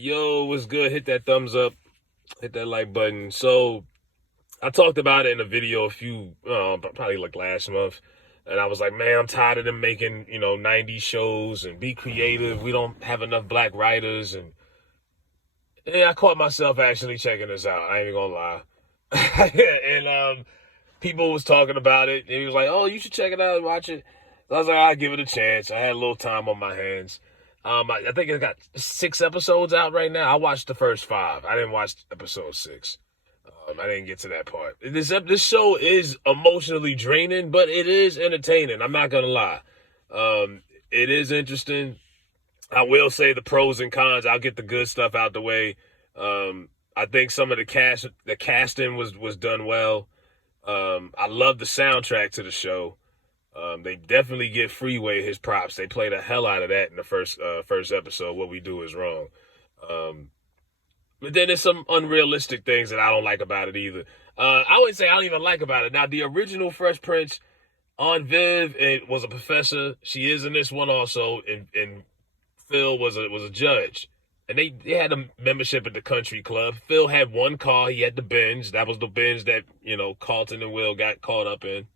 Yo, what's good? Hit that thumbs up, hit that like button. So I talked about it in a video probably like last month, and I was like, man, I'm tired of them making 90s shows and be creative. We don't have enough black writers, and yeah, I caught myself actually checking this out. I ain't even gonna lie, and people was talking about it. And he was like, oh, you should check it out and watch it. So I was like, I'll give it a chance. I had a little time on my hands. I think it got 6 episodes out right now. I watched the first 5. I didn't watch episode 6. I didn't get to that part. This show is emotionally draining, but it is entertaining. I'm not gonna lie. It is interesting. I will say the pros and cons. I'll get the good stuff out the way. I think some of the casting was done well. I love the soundtrack to the show. They definitely give Freeway his props. They play the hell out of that in the first episode. What we do is wrong. Um, but then there's some unrealistic things that I don't like about it either. I wouldn't say I don't even like about it. Now the original Fresh Prince, Aunt Viv, it was a professor. She is in this one also, and Phil was a judge. And they had a membership at the country club. Phil had one car. He had the Benz. That was the Benz that Carlton and Will got caught up in.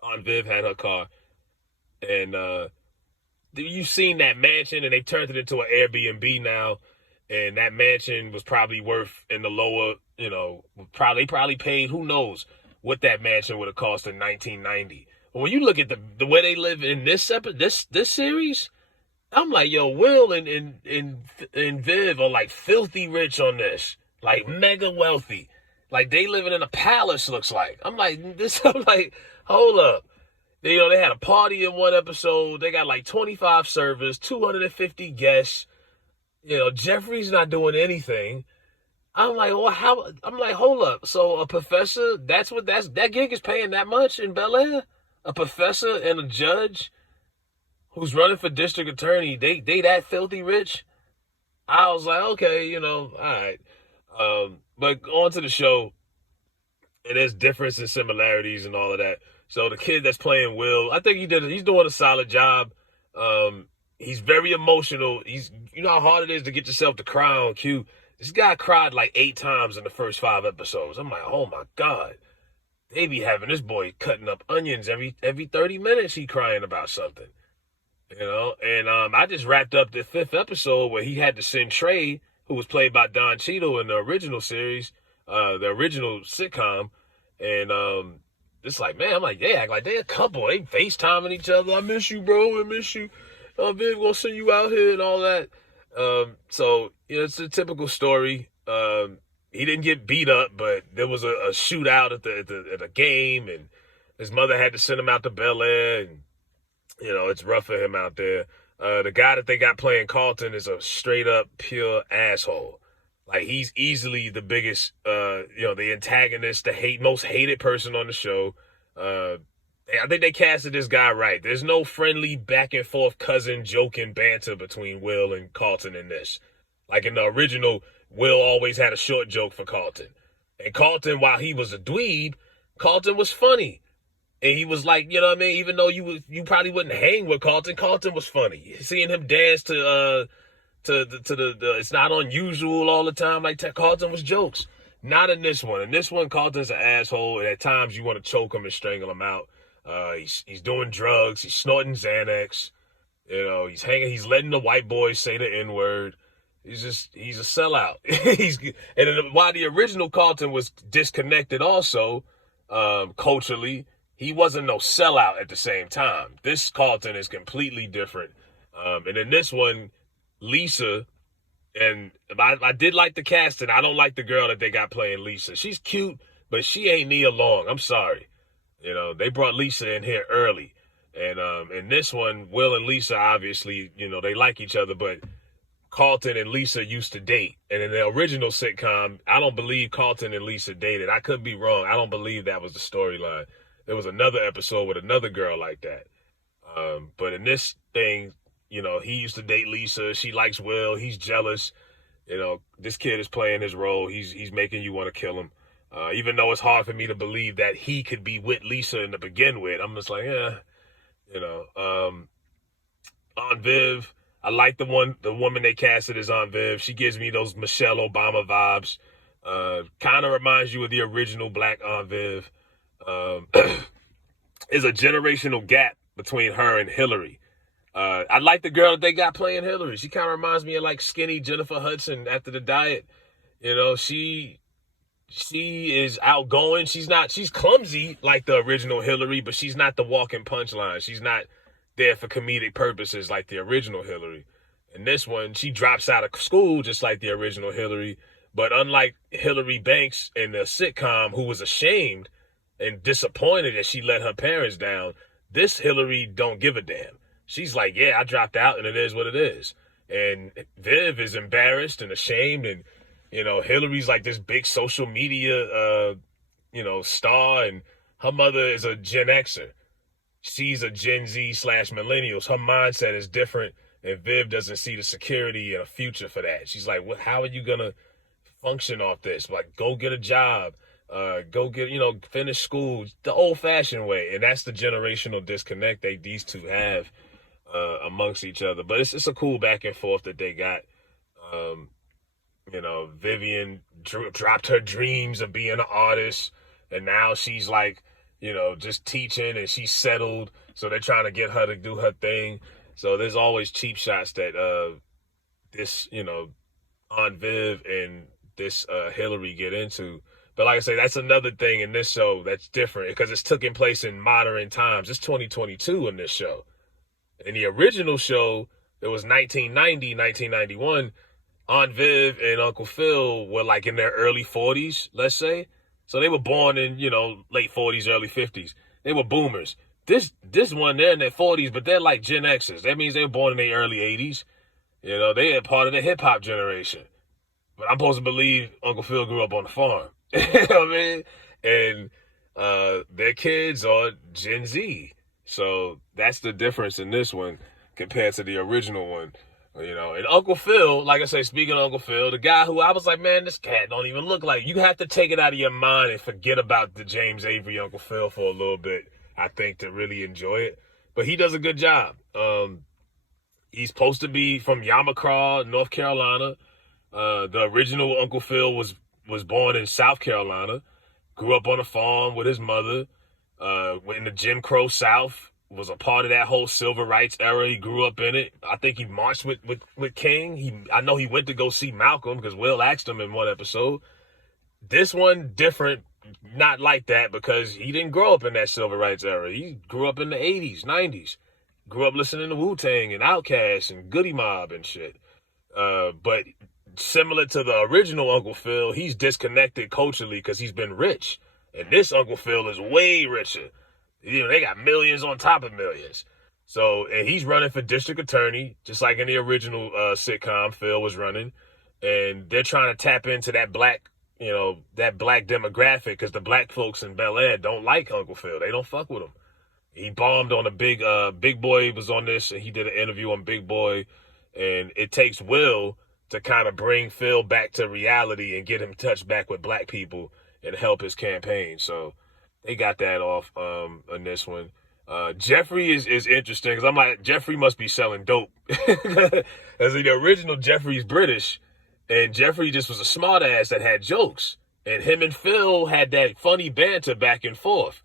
Aunt Viv had her car, and you've seen that mansion, and they turned it into an Airbnb now, and that mansion was probably worth in the lower, probably paid, who knows what that mansion would have cost in 1990. But when you look at the way they live in this series, I'm like, yo, Will and Viv are like filthy rich on this, like mega wealthy. Like they living in a palace, looks like. I'm like, I'm like, hold up. They had a party in one episode. They got like 25 servers, 250 guests. Jeffrey's not doing anything. I'm like, well, how? I'm like, hold up. So a professor, that gig is paying that much in Bel Air? A professor and a judge who's running for district attorney, they that filthy rich? I was like, okay, all right. But on to the show. It is difference and similarities and all of that. So the kid that's playing Will, I think he's doing a solid job. He's very emotional. You know how hard it is to get yourself to cry on cue. This guy cried like 8 times in the first 5 episodes. I'm like, oh my God. They be having this boy cutting up onions every 30 minutes. He crying about something. And I just wrapped up the 5th episode where he had to send Trey, who was played by Don Cheadle in the original series, the original sitcom, and it's like, man, I'm like, they act like they a couple. They FaceTiming each other. I miss you, bro. I miss you. Viv gonna send you out here and all that. So it's a typical story. He didn't get beat up, but there was a shootout at the game, and his mother had to send him out to Bel Air, and it's rough for him out there. The guy that they got playing Carlton is a straight up pure asshole. Like he's easily the biggest, the antagonist, most hated person on the show. I think they casted this guy right. There's no friendly back and forth cousin joking banter between Will and Carlton in this. Like in the original, Will always had a short joke for Carlton. And Carlton, while he was a dweeb, Carlton was funny. And he was like, you know what I mean? Even though you probably wouldn't hang with Carlton, Carlton was funny. Seeing him dance to the it's not unusual all the time. Like Carlton was jokes. Not in this one. In this one, Carlton's an asshole, and at times you want to choke him and strangle him out. He's doing drugs. He's snorting Xanax. He's letting the white boys say the N-word. He's a sellout. While the original Carlton was disconnected also, culturally, he wasn't no sellout at the same time. This Carlton is completely different. And in this one, Lisa, and I did like the casting. I don't like the girl that they got playing Lisa. She's cute, but she ain't Nia Long. I'm sorry. They brought Lisa in here early. And in this one, Will and Lisa, obviously, they like each other, but Carlton and Lisa used to date. And in the original sitcom, I don't believe Carlton and Lisa dated. I could be wrong. I don't believe that was the storyline. There was another episode with another girl like that. But in this thing, he used to date Lisa. She likes Will. He's jealous. This kid is playing his role. He's making you want to kill him. Even though it's hard for me to believe that he could be with Lisa to begin with. I'm just like, Aunt Viv, I like the woman they casted as Aunt Viv. She gives me those Michelle Obama vibes. Kind of reminds you of the original Black Aunt Viv. Um, is a generational gap between her and Hillary. I like the girl that they got playing Hillary. She kind of reminds me of like skinny Jennifer Hudson after the diet. You know, she is outgoing. She's clumsy like the original Hillary, but she's not the walking punchline. She's not there for comedic purposes like the original Hillary. In this one, she drops out of school just like the original Hillary. But unlike Hillary Banks in the sitcom, who was ashamed and disappointed that she let her parents down, this Hillary don't give a damn. She's like, yeah, I dropped out and it is what it is. And Viv is embarrassed and ashamed, and Hillary's like this big social media star, and her mother is a Gen Xer. She's a Gen Z / millennials. Her mindset is different, and Viv doesn't see the security and a future for that. She's like, "What? How are you gonna function off this? Like, go get a job, go get finish school the old-fashioned way." And that's the generational disconnect these two have amongst each other. But it's a cool back and forth that they got. Vivian dropped her dreams of being an artist, and now she's like, just teaching, and she's settled. So they're trying to get her to do her thing. So there's always cheap shots that this, Aunt Viv and this Hillary get into. But like I say, that's another thing in this show that's different because it's taking place in modern times. It's 2022 in this show. In the original show, it was 1990, 1991. Aunt Viv and Uncle Phil were like in their early 40s, let's say. So they were born in, late 40s, early 50s. They were boomers. This one, they're in their 40s, but they're like Gen Xers. That means they were born in their early 80s. They are part of the hip-hop generation. But I'm supposed to believe Uncle Phil grew up on the farm. You know what I mean? And their kids are Gen Z. So that's the difference in this one compared to the original one. And Uncle Phil, like I say, speaking of Uncle Phil, the guy who I was like, man, this cat don't even look like. You have to take it out of your mind and forget about the James Avery Uncle Phil for a little bit, I think, to really enjoy it. But he does a good job. He's supposed to be from Yamacraw, North Carolina. The original Uncle Phil was born in South Carolina, grew up on a farm with his mother, went in the Jim Crow South, was a part of that whole civil rights era. He grew up in it. I think he marched with King. I know he went to go see Malcolm because Will asked him in one episode. This one different, not like that, because he didn't grow up in that civil rights era. He grew up in the 80s, 90s. Grew up listening to Wu-Tang and Outkast and Goody Mob and shit. But similar to the original Uncle Phil, he's disconnected culturally because he's been rich. And this Uncle Phil is way richer. They got millions on top of millions. So, and he's running for district attorney, just like in the original sitcom Phil was running. And they're trying to tap into that black demographic because the black folks in Bel Air don't like Uncle Phil. They don't fuck with him. He bombed on Big Boy was on this, and he did an interview on Big Boy. And it takes Will to kind of bring Phil back to reality and get him touched back with black people and help his campaign. So they got that off on this one. Jeffrey is interesting because I'm like, Jeffrey must be selling dope. As the original Jeffrey's British, and Jeffrey just was a smart ass that had jokes. And him and Phil had that funny banter back and forth.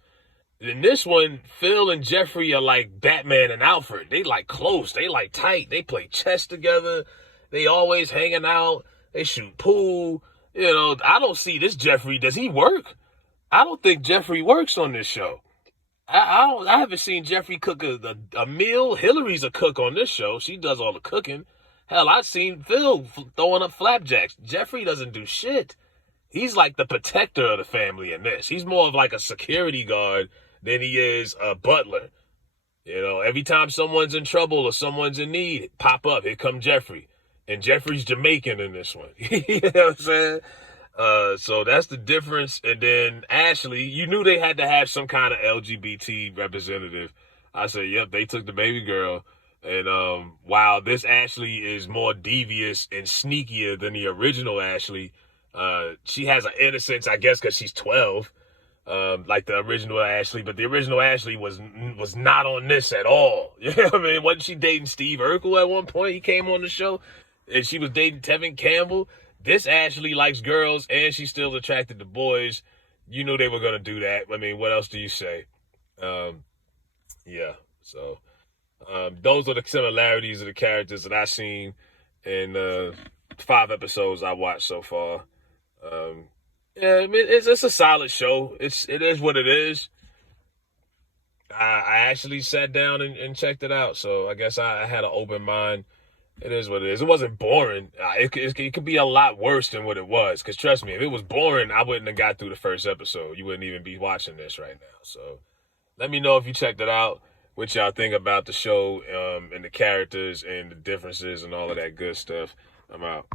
In this one, Phil and Jeffrey are like Batman and Alfred. They like close. They like tight. They play chess together. They always hanging out. They shoot pool. I don't see this Jeffrey. Does he work? I don't think Jeffrey works on this show. I haven't seen Jeffrey cook a meal. Hillary's a cook on this show. She does all the cooking. Hell, I've seen Phil throwing up flapjacks. Jeffrey doesn't do shit. He's like the protector of the family in this. He's more of like a security guard than he is a butler. Every time someone's in trouble or someone's in need, pop up. Here come Jeffrey. And Jeffrey's Jamaican in this one. You know what I'm saying? So that's the difference. And then Ashley, you knew they had to have some kind of LGBT representative. I said, yep, they took the baby girl. And while this Ashley is more devious and sneakier than the original Ashley, she has an innocence, I guess, because she's 12. like the original Ashley, but the original Ashley was not on this at all. You know what I mean? Wasn't she dating Steve Urkel at one point? He came on the show, and she was dating Tevin Campbell. This Ashley likes girls, and she's still attracted to boys. You knew they were gonna do that. I mean, what else do you say? Um, yeah. So those are the similarities of the characters that I've seen in 5 episodes I watched so far. Um, yeah, I mean, it's a solid show. It is what it is. I actually sat down and checked it out, so I guess I had an open mind. It is what it is. It wasn't boring. It could be a lot worse than what it was. Because trust me, if it was boring, I wouldn't have got through the first episode. You wouldn't even be watching this right now. So let me know if you checked it out, what y'all think about the show, and the characters and the differences and all of that good stuff. I'm out.